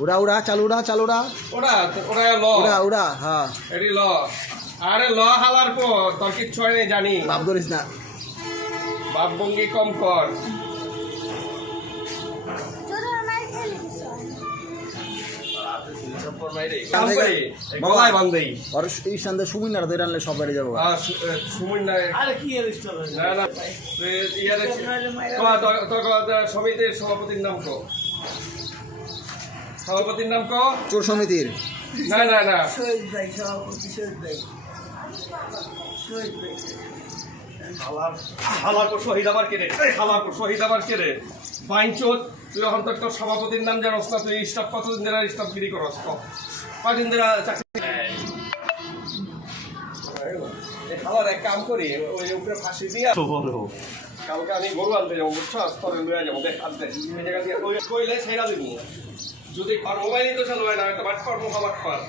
উড়া উড়া চালু উড়া চালু উড়া। ওরা ওরা ল। উড়া উড়া হ্যাঁ। এটি ল। আরে ল হালার পর তোর কিচ্ছু নাই জানি। বাপ ধরিস না। বাপ ভঙ্গি কম কর। আর এই সান্দে সুমিন না ধরে আনলে সব বেড়ে যাব। আর সু- এ, সুমন নাই আরে কি না না তুই ইয়ারে তোমার তো- তো- তো- সমিতির সভাপতির নাম কো। সভাপতির নাম কো? চোর সমিতির। না না না। শহীদ ভাই সভাপতি শহীদ ভাই। শহীদ ভাই। শহীদ আবার কেড়ে এই হালার শহীদ আবার কেড়ে বাইনচোদ তুই এখন তো তোর সভাপতির নাম জানোস না তুই স্টাফ কতদিন ধরে স্টাফ গিরি করস? ক? কয়দিন ধরে চাকরি এক কাম করি ওই উপরে ফাঁসি দিয়া কালকে আমি গরু আনতে যাব বুঝছ স্তরে লুয়ে যাব দেখ আনতে জায়গা দিয়ে কই- কইলে ছেড়া দিব। যদি মোবাইল তো চালু হয় না একটা বাট পার পার